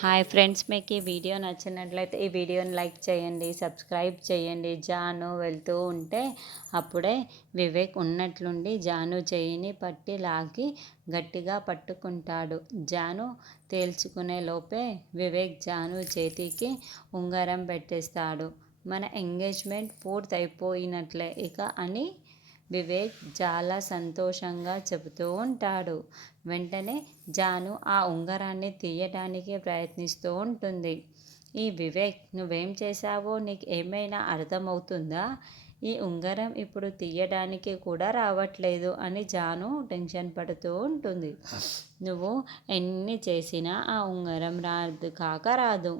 Hi friends, మీకు ఈ video నచ్చినట్లయితే ఈ వీడియోని లైక్ చేయండి, సబ్స్క్రైబ్ చేయండి. జాను వెళ్తూ ఉంటే అప్పుడే వివేక్ ఉన్నట్లుండి జాను చెయ్యిని పట్టి లాగి గట్టిగా పట్టుకుంటాడు. జాను తేల్చుకునే లోపే వివేక్ జాను చేతికి ఉంగరం పెట్టేస్తాడు. మన ఎంగేజ్మెంట్ పూర్తయిపోయినట్లే ఇక అని వివేక్ చాలా సంతోషంగా చెబుతూ ఉంటాడు. వెంటనే జాను ఆ ఉంగరాన్ని తీయటానికి ప్రయత్నిస్తూ ఉంటుంది. ఈ వివేక్, నువ్వేం చేశావో నీకు ఏమైనా అర్థమవుతుందా? ఈ ఉంగరం ఇప్పుడు తీయడానికి కూడా రావట్లేదు అని జాను టెన్షన్ పడుతూ ఉంటుంది. నువ్వు ఎన్ని చేసినా ఆ ఉంగరం రాదు కాక రాదు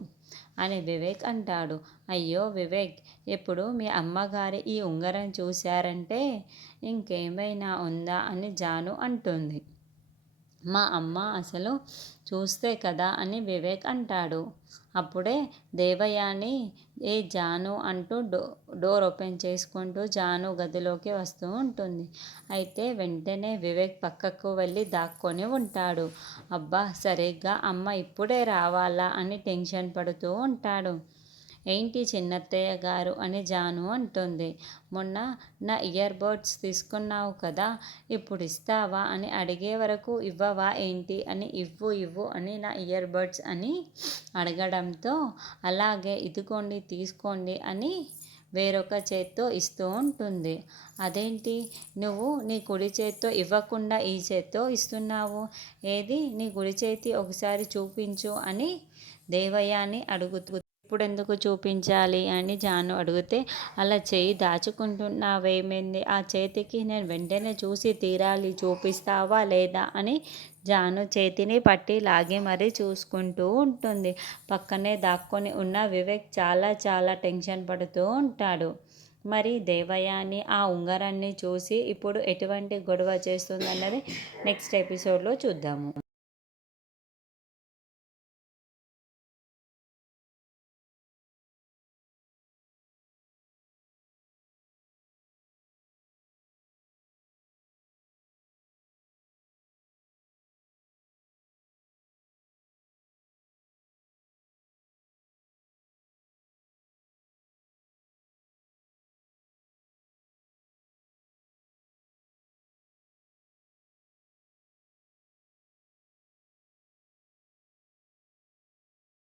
అని వివేక్ అంటాడు. అయ్యో వివేక్, ఇప్పుడు మీ అమ్మగారి ఈ ఉంగరం చూశారంటే ఇంకేమైనా ఉందా అని జాను అంటుంది. మా అమ్మ అసలు చూస్తే కదా అని వివేక్ అంటాడు. అప్పుడే దేవయాని ఏ జాను అంటూ డోర్ ఓపెన్ చేసుకుంటూ జాను గదిలోకి వస్తూ ఉంటుంది. అయితే వెంటనే వివేక్ పక్కకు వెళ్ళి దాక్కొని ఉంటాడు. అబ్బా, సరిగ్గా అమ్మ ఇప్పుడే రావాలా అని టెన్షన్ పడుతూ ఉంటాడు. ఏంటి చిన్నత్తయ్య గారు అని జాను అంటుంది. మొన్న నా ఇయర్ బడ్స్ తీసుకున్నావు కదా, ఇప్పుడు ఇస్తావా అని అడిగే వరకు ఇవ్వవా ఏంటి అని ఇవ్వు ఇవ్వు అని నా ఇయర్ బడ్స్ అని అడగడంతో అలాగే ఇదిగోండి తీసుకోండి అని వేరొక చేత్తో ఇస్తూ ఉంటుంది. అదేంటి, నువ్వు నీ కుడి చేత్తో ఇవ్వకుండా ఈ చేత్తో ఇస్తున్నావు? ఏది నీ కుడి చేతి ఒకసారి చూపించు అని దేవయాని అడుగుతూ ఇప్పుడెందుకు చూపించాలి అని జాను అడిగితే, అలా చేయి దాచుకుంటున్నావేమైంది? ఆ చేతికి నేను వెంటనే చూసి తీరాలి, చూపిస్తావా లేదా అని జాను చేతిని పట్టి లాగి మరీ చూసుకుంటూ ఉంటుంది. పక్కనే దాక్కొని ఉన్న వివేక్ చాలా చాలా టెన్షన్ పడుతూ ఉంటాడు. మరి దేవయాని ఆ ఉంగరాన్ని చూసి ఇప్పుడు ఎటువంటి గొడవ చేస్తుందన్నది నెక్స్ట్ ఎపిసోడ్లో చూద్దాము.